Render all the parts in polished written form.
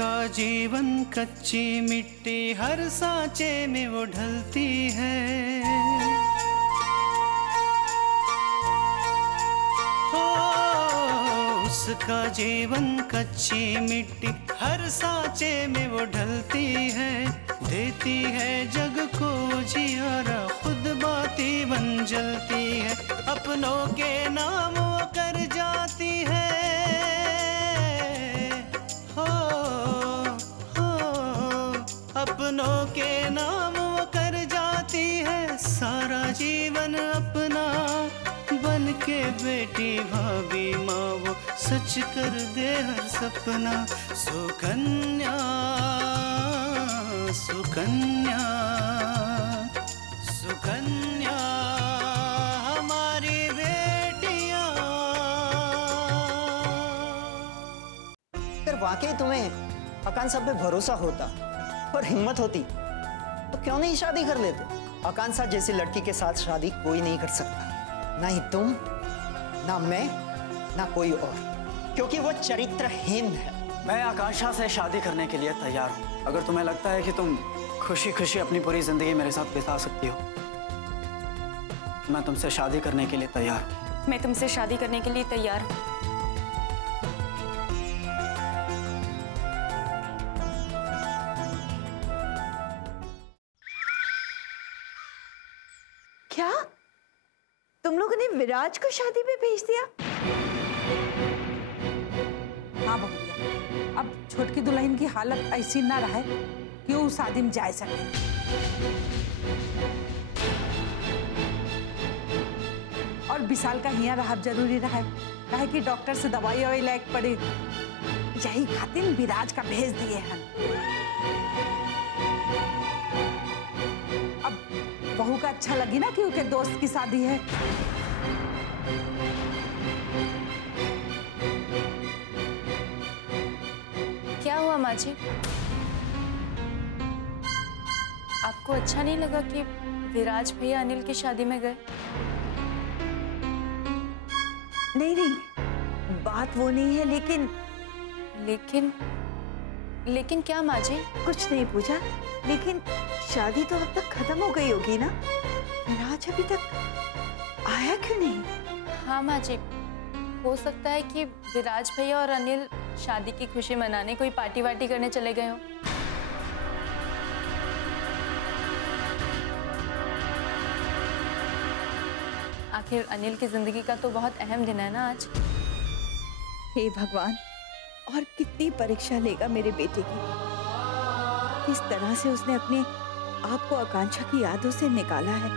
उसका जीवन कच्ची मिट्टी, हर सांचे में वो ढलती है। हो उसका जीवन कच्ची मिट्टी, हर सांचे में वो ढलती है। देती है जग को जियारा, खुद बाती बन जलती है। अपनों के नाम वो कर जाती है। अपनों के नाम वो कर जाती है। सारा जीवन अपना बन के बेटी भाभी माँ वो सच कर दे हर सपना। सुकन्या सुकन्या सुकन्या हमारी बेटियां। अगर वाकई तुम्हें आकांक्षा पे भरोसा होता और हिम्मत होती तो क्यों नहीं शादी कर लेते? आकांक्षा जैसी लड़की के साथ शादी कोई नहीं कर सकता, ना ही तुम, ना मैं, ना कोई और, क्योंकि वो चरित्रहीन है। मैं आकांक्षा से शादी करने के लिए तैयार हूँ। अगर तुम्हें लगता है कि तुम खुशी खुशी अपनी पूरी जिंदगी मेरे साथ बिता सकती हो, मैं तुमसे शादी करने के लिए तैयार हूँ। मैं तुमसे शादी करने के लिए तैयार हूँ। क्या तुम लोगों ने विराज को शादी पे भेज दिया? हाँ बहुरिया, अब छोटकी दुल्हन की हालत ऐसी ना रहे कि वो शादी में जा सके। और विशाल का हिया रहा जरूरी रहा, कहे कि डॉक्टर से दवाई ववाई लायक पड़े, यही खातिर विराज का भेज दिए हैं। अब बहू का अच्छा लगी ना कि उनके दोस्त की शादी है। क्या हुआ माँ जी, आपको अच्छा नहीं लगा कि विराज भैया अनिल की शादी में गए? नहीं नहीं, बात वो नहीं है, लेकिन लेकिन क्या माँ जी? कुछ नहीं पूछा, लेकिन शादी तो अब तक खत्म हो गई होगी ना? विराज अभी तक आया क्यों नहीं? हाँ माँ जी, हो सकता है कि विराज भैया और अनिल शादी की खुशी मनाने कोई पार्टी वार्टी करने चले गए हो। आखिर अनिल की जिंदगी का तो बहुत अहम दिन है ना आज। हे भगवान, और कितनी परीक्षा लेगा मेरे बेटे की। किस तरह से उसने अपने आप को आकांक्षा की यादों से निकाला है।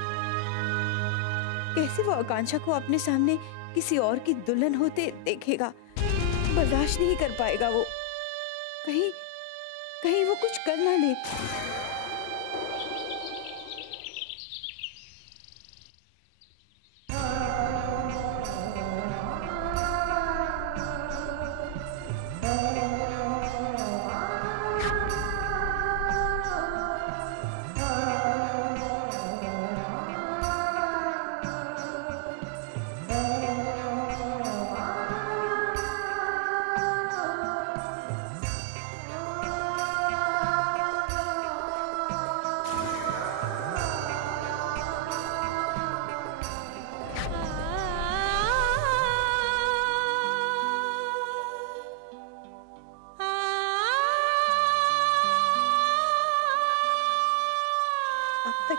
कैसे वो आकांक्षा को अपने सामने किसी और की दुल्हन होते देखेगा? बर्दाश्त नहीं कर पाएगा वो। कहीं वो कुछ कर ना ले।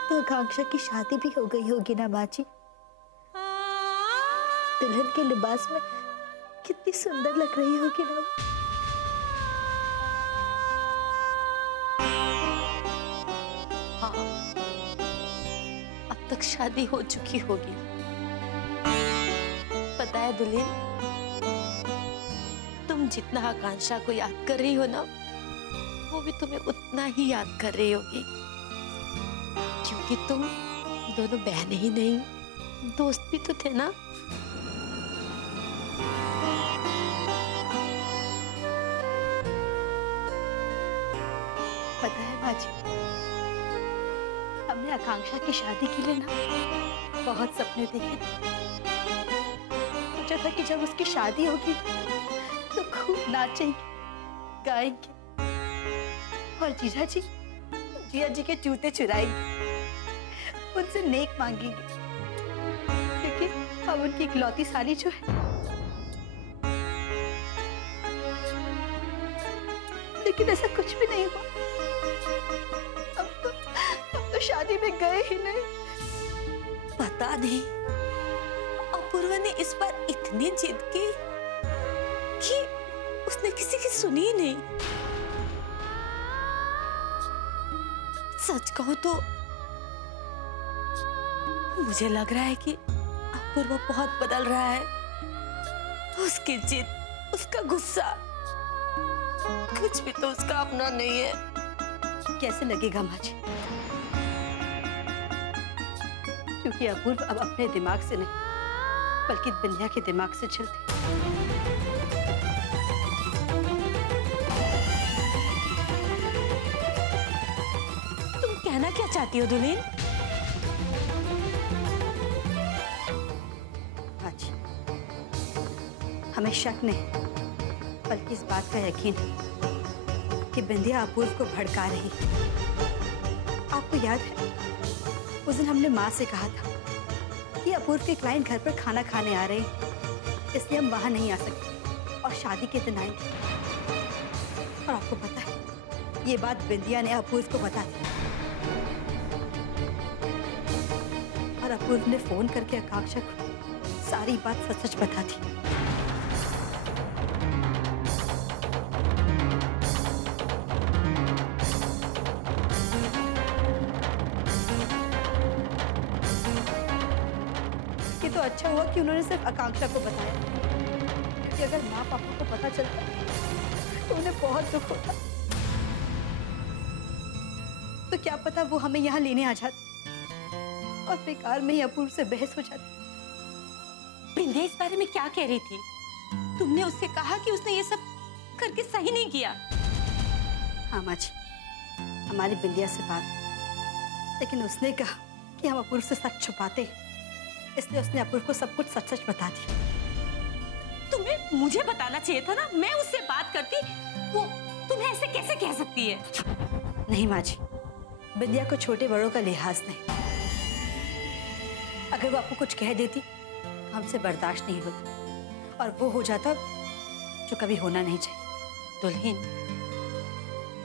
तो आकांक्षा की शादी भी हो गई होगी ना माँ जी? दुल्हन के लिबास में कितनी सुंदर लग रही होगी ना। हाँ, अब तक शादी हो चुकी होगी। पता है दुल्हन, तुम जितना आकांक्षा को याद कर रही हो ना, वो भी तुम्हें उतना ही याद कर रही होगी, क्योंकि तुम दोनों बहनें ही नहीं, दोस्त भी तो थे ना। पता है माँ जी, हमने आकांक्षा की शादी के लिए ना बहुत सपने देखे। सोचा था कि जब उसकी शादी होगी तो खूब नाचेंगे, गाएंगे, और जीजा जी जिया जी के जूते चुराएंगे, उनसे नेक मांगेंगे, क्योंकि अब उनकी इकलौती साली जो है। लेकिन ऐसा कुछ भी नहीं हुआ। अब तो शादी में गए ही नहीं। पता नहीं अपूर्वा ने इस बार इतनी जिद की कि उसने किसी की सुनी ही नहीं। सच कहूं तो मुझे लग रहा है कि अपूर्वा बहुत बदल रहा है। उसकी जिद, उसका गुस्सा, कुछ भी तो उसका अपना नहीं है। कैसे लगेगा माँ जी? क्योंकि अपूर्व अब अपने दिमाग से नहीं बल्कि बिंदिया के दिमाग से चलते। तुम कहना क्या चाहती हो दुल्हन? हाँ जी, हमें शक नहीं बल्कि इस बात का यकीन है कि बिंदिया अपूर्व को भड़का रही है। आपको याद है उस दिन हमने माँ से कहा था कि अपूर्व के क्लाइंट घर पर खाना खाने आ रहे हैं, इसलिए हम वहां नहीं आ सकते और शादी के दिन आएंगे। और आपको पता है ये बात बिंदिया ने अपूर्व को बता दी और अपूर्व ने फोन करके आकांक्षा को सारी बात सच सच बता दी। ये तो अच्छा हुआ कि उन्होंने सिर्फ आकांक्षा को बताया, कि अगर माँ पापा को पता चलता तो उन्हें बहुत दुख होता। तो क्या पता वो हमें यहाँ लेने आ जाते और बेकार में ही अपूर्व से बहस हो जाती। बिंदिया इस बारे में क्या कह रही थी? तुमने उससे कहा कि उसने ये सब करके सही नहीं किया? हाँ माँ जी, हमारी बिंदिया से बात हुई, लेकिन उसने कहा कि हम अपूर्व से सच छुपाते हैं, इसलिए उसने अपूर्व को सब कुछ सच सच बता दिया। तुम्हें मुझे बताना चाहिए था ना, मैं उससे बात करती। वो तुम्हें ऐसे कैसे कह सकती है? नहीं माँ जी, बिंदिया को छोटे बड़ों का लिहाज नहीं। अगर वो आपको कुछ कह देती तो हमसे बर्दाश्त नहीं होता और वो हो जाता जो कभी होना नहीं चाहिए। दुल्हन,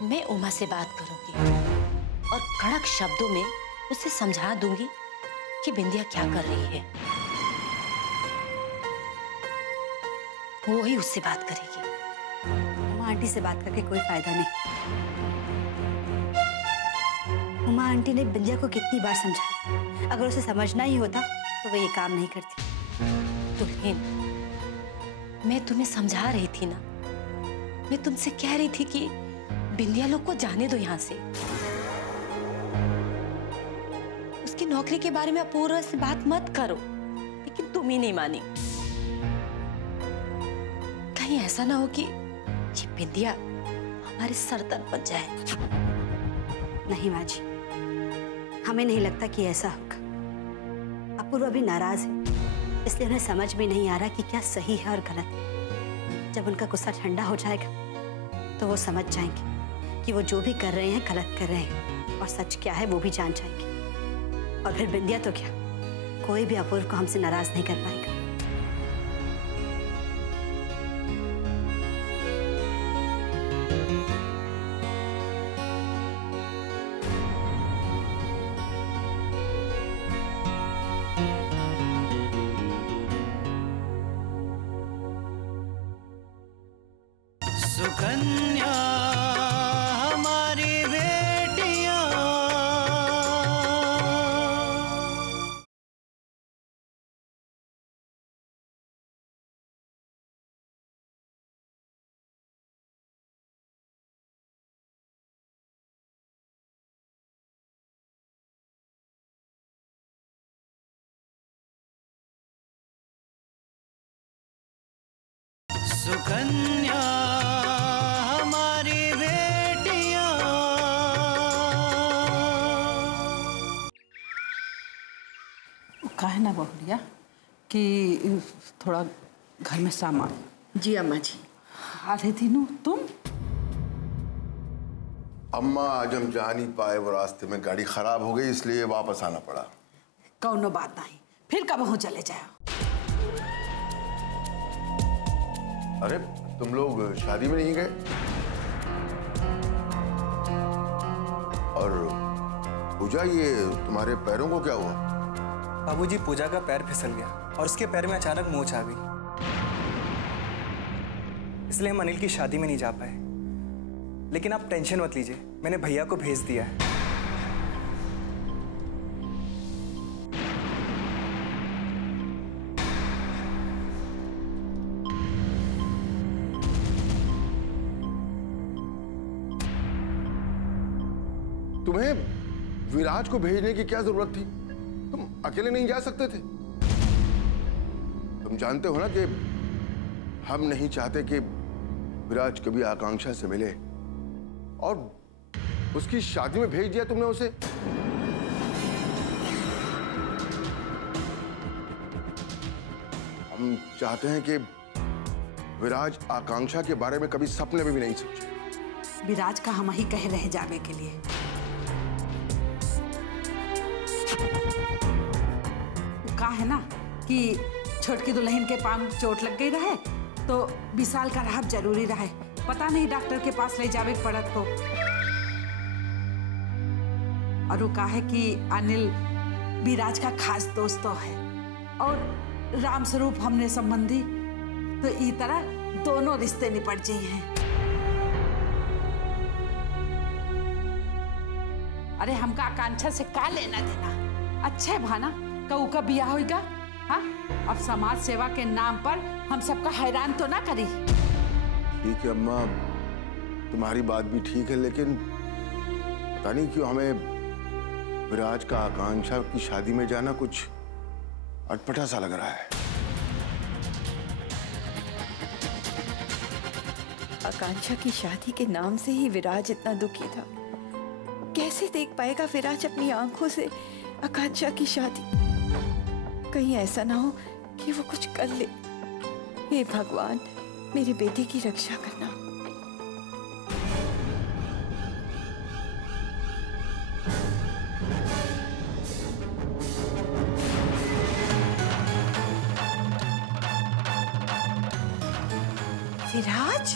मैं उमा से बात करूंगी और कड़क शब्दों में उसे समझा दूंगी कि बिंदिया क्या कर रही है। वो ही उससे बात करेगी। उमा आंटी से बात करके कोई फायदा नहीं। उमा आंटी ने बिंदिया को कितनी बार समझाया, अगर उसे समझना ही होता तो वो ये काम नहीं करती। दुल्हन, मैं तुम्हें समझा रही थी ना, मैं तुमसे कह रही थी कि बिंदिया लोग को जाने दो यहाँ से। उसकी नौकरी के बारे में अपूर्वा से बात मत करो, लेकिन तुम ही नहीं मानी। कहीं ऐसा ना हो कि ये बिंदिया हमारे सरदर्द बन जाए। नहीं माँ जी, हमें नहीं लगता कि ऐसा होगा। अपूर्व अभी नाराज है, इसलिए उन्हें समझ में नहीं आ रहा कि क्या सही है और गलत है। जब उनका गुस्सा ठंडा हो जाएगा तो वो समझ जाएंगे कि वो जो भी कर रहे हैं गलत कर रहे हैं और सच क्या है वो भी जान जाएंगे। और फिर बिंदिया तो क्या, कोई भी अपूर्व को हमसे नाराज नहीं कर पाएगा। सुकन्या हमारी बेटियां, सुकन्या हमारी बेटियां। कहे ना बहुरिया कि थोड़ा घर में सामान। जी अम्मा जी। आ रही थी नू तुम? अम्मा आज हम जा नहीं पाए, वो रास्ते में गाड़ी खराब हो गई इसलिए वापस आना पड़ा। कौनो बात नहीं, फिर कब हो चले जाओ। अरे तुम लोग शादी में नहीं गए? और पूजा, ये तुम्हारे पैरों को क्या हुआ? बाबूजी, पूजा का पैर फिसल गया और उसके पैर में अचानक मोच आ गई, इसलिए हम अनिल की शादी में नहीं जा पाए। लेकिन आप टेंशन मत लीजिए, मैंने भैया को भेज दिया है। तुम्हें विराज को भेजने की क्या जरूरत थी? तुम अकेले नहीं जा सकते थे? तुम जानते हो ना कि हम नहीं चाहते कि विराज कभी आकांक्षा से मिले, और उसकी शादी में भेज दिया तुमने उसे। हम चाहते हैं कि विराज आकांक्षा के बारे में कभी सपने में भी नहीं सोचे। विराज का हम ही कह रहे जाने के लिए। कहा है ना कि छोटकी दुल्हन के पांव में चोट लग गई रहे तो विशाल का रहब जरूरी रहे। पता नहीं डॉक्टर के पास ले जावे पड़त तो। और वो कहा है कि अनिल विराज का खास दोस्त तो है, और राम स्वरूप हमने संबंधी, तो इस तरह दोनों रिश्ते निपट जाए हैं। अरे हमका आकांक्षा से का लेना देना? अच्छे भाना कऊ का बियाह होगा। हाँ, अब समाज सेवा के नाम पर हम सबका हैरान तो ना करी। ठीक है अम्मा, तुम्हारी बात भी ठीक है, लेकिन पता नहीं क्यों हमें विराज का आकांक्षा की शादी में जाना कुछ अटपटा सा लग रहा है। आकांक्षा की शादी के नाम से ही विराज इतना दुखी था। कैसे देख पाएगा विराज अपनी आंखों से आकांक्षा की शादी? कहीं ऐसा ना हो कि वो कुछ कर ले। हे भगवान, मेरे बेटे की रक्षा करना। विराज,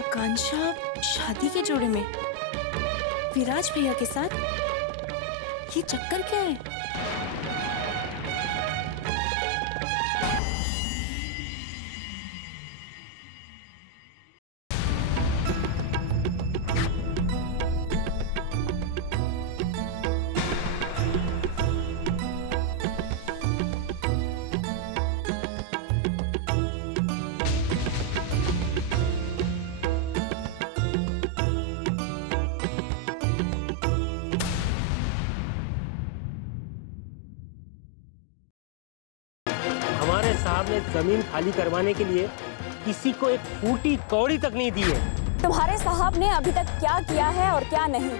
आकांक्षा शादी के जोड़े में विराज भैया के साथ? ये चक्कर क्या है? हमारे साहब ने जमीन खाली करवाने के लिए किसी को एक फूटी कौड़ी तक नहीं दी है। तुम्हारे साहब ने अभी तक क्या किया है और क्या नहीं,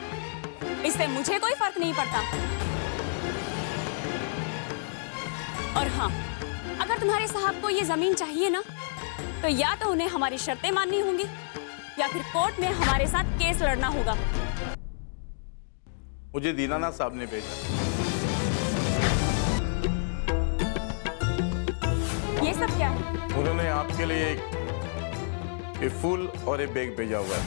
इससे मुझे कोई फर्क नहीं पड़ता। और हाँ, अगर तुम्हारे साहब को ये जमीन चाहिए ना, तो या तो उन्हें हमारी शर्तें माननी होंगी या फिर कोर्ट में हमारे साथ केस लड़ना होगा। मुझे दीनानाथ साहब ने भेजा। ये सब क्या है? उन्होंने आपके लिए एक फूल और एक बैग भेजा हुआ है।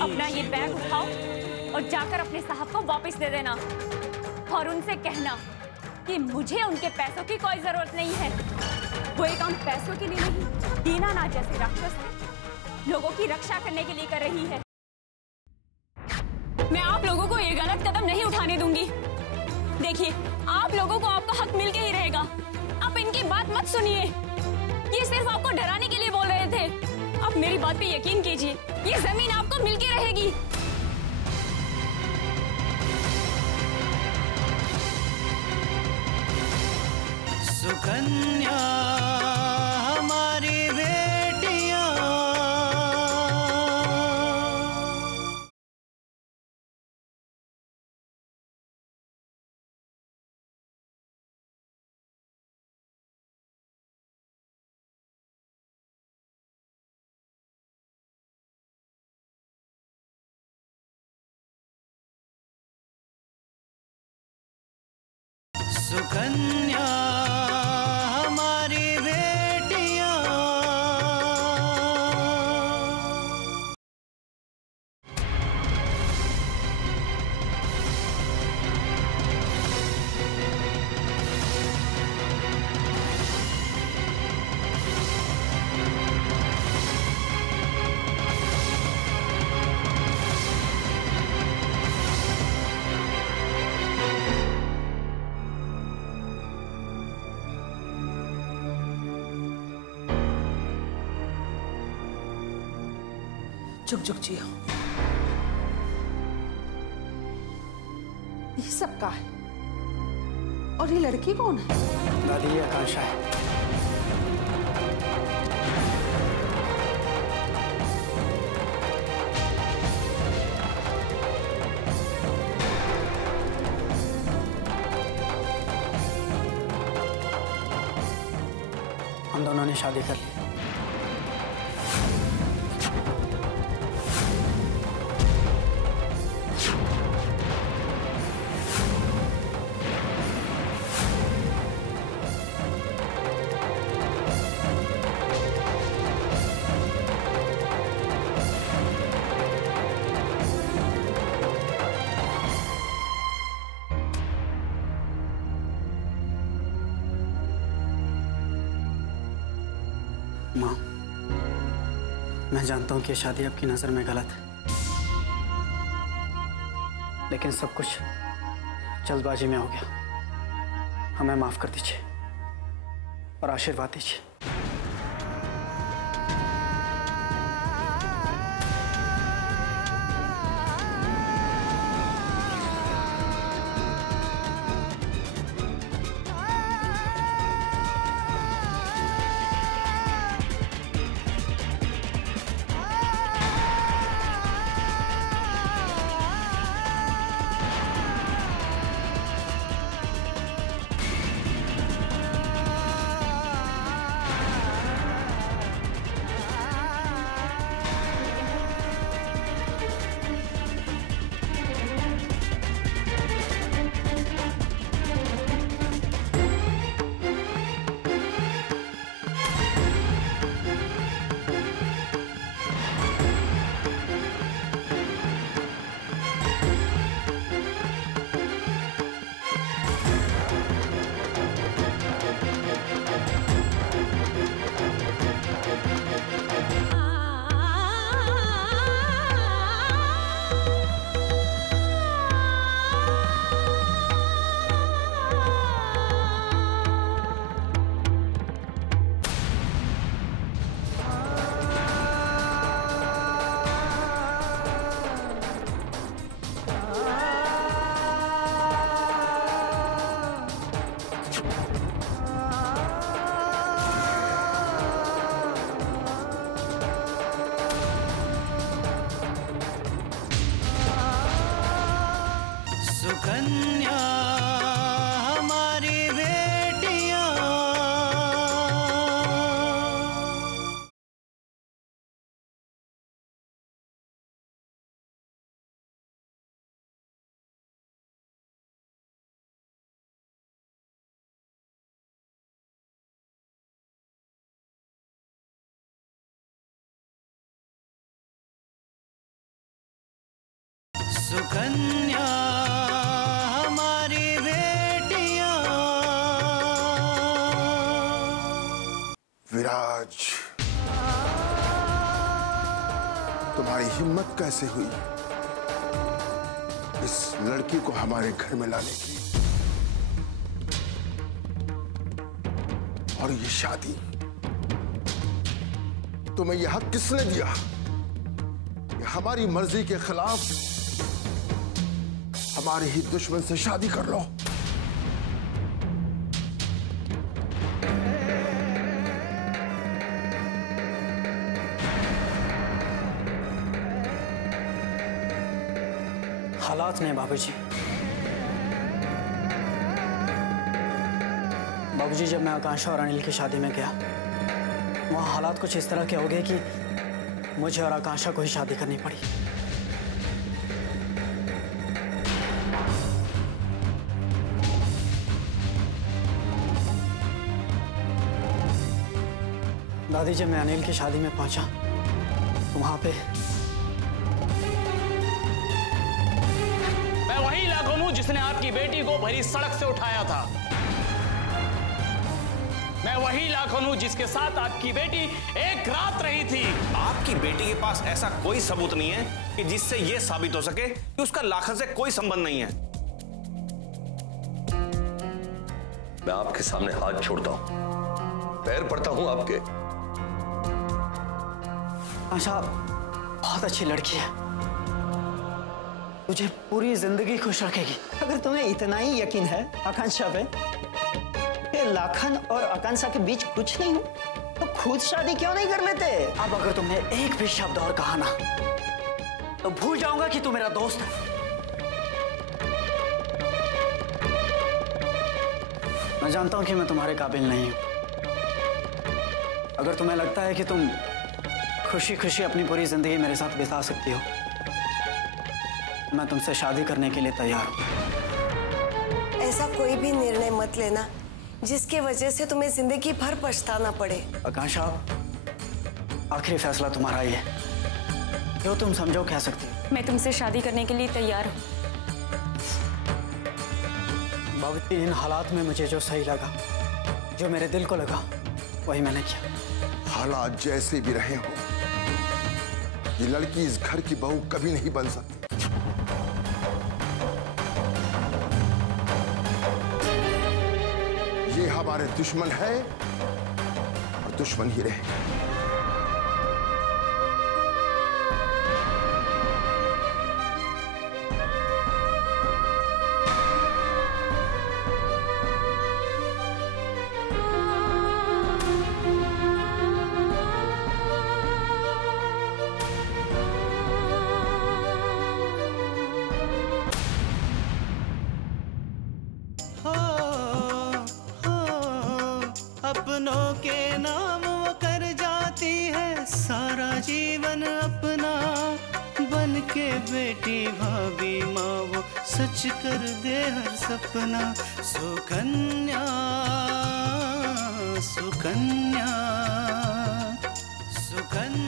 अपना ये बैग उठाओ और जाकर अपने साहब को वापस दे देना, और उनसे कहना कि मुझे उनके पैसों की कोई जरूरत नहीं है। वो ये काम पैसों के लिए नहीं, दीनानाथ जैसे राक्षस लोगों की रक्षा करने के लिए कर रही है। मैं आप लोगों को ये गलत कदम नहीं उठाने दूंगी। देखिए, आप लोगों को आपका हक मिल के ही रहेगा। आप इनकी बात मत सुनिए, ये सिर्फ आपको डराने के लिए बोल रहे थे। आप मेरी बात पे यकीन कीजिए, ये जमीन आपको मिल के रहेगी। सुकन्या हमारी बेटियां, सुकन्या हमारी बेटियां। चुप चुप जियो। ये सब का है? और ये लड़की कौन है? दादी, ये आकांक्षा है। हम दोनों ने शादी कर ली। माँ, मैं जानता हूँ कि शादी आपकी नजर में गलत है, लेकिन सब कुछ जल्दबाजी में हो गया। हमें माफ कर दीजिए और आशीर्वाद दीजिए। सुकन्या हमारी बेटियां। सुकन्या हमारी बेटियां। विराज, तुम्हारी हिम्मत कैसे हुई इस लड़की को हमारे घर में लाने की। और ये शादी तुम्हें यह हक किसने दिया? ये हमारी मर्जी के खिलाफ हमारे ही दुश्मन से शादी कर लो। हालात ने बाबूजी। बाबूजी, जब मैं आकांक्षा और अनिल की शादी में गया, वहां हालात कुछ इस तरह के हो गए कि मुझे और आकांक्षा को ही शादी करनी पड़ी। दादी, जब मैं अनिल की शादी में पहुंचा तो वहां पे मैं वही लाखों हूं जिसने आपकी बेटी को भरी सड़क से उठाया था। मैं वही लाखों हूं जिसके साथ आपकी बेटी एक रात रही थी। आपकी बेटी के पास ऐसा कोई सबूत नहीं है कि जिससे यह साबित हो सके कि उसका लाखन से कोई संबंध नहीं है। मैं आपके सामने हाथ छोड़ता हूं, पैर पड़ता हूं आपके। आशा बहुत अच्छी लड़की है, तुझे पूरी जिंदगी खुश रखेगी। अगर तुम्हें इतना ही यकीन है आकांक्षा पे कि लाखन और आकांक्षा के बीच कुछ नहीं हो, तो खुद शादी क्यों नहीं कर लेते? अब अगर तुमने एक भी शब्द और कहा ना, तो भूल जाऊंगा कि तू मेरा दोस्त है। मैं जानता हूं कि मैं तुम्हारे काबिल नहीं हूं। अगर तुम्हें लगता है कि तुम खुशी खुशी अपनी पूरी जिंदगी मेरे साथ बिता सकती हो, मैं तुमसे शादी करने के लिए तैयार हूं। ऐसा कोई भी निर्णय मत लेना जिसकी वजह से तुम्हें जिंदगी भर पछताना पड़े। आकांक्षा, आखिरी फैसला तुम्हारा ही है, जो तुम समझो कह सकती हो। मैं तुमसे शादी करने के लिए तैयार हूँ। बाबूजी, इन हालात में मुझे जो सही लगा, जो मेरे दिल को लगा, वही मैंने किया। हालात जैसे भी रहे हो, ये लड़की इस घर की बहू कभी नहीं बन सकती। ये हमारे दुश्मन है और दुश्मन ही रहे। अपनों के नाम वो कर जाती है सारा जीवन अपना, बन के बेटी भाभी माँ वो सच कर दे हर सपना। सुकन्या सुकन्या सुकन्या।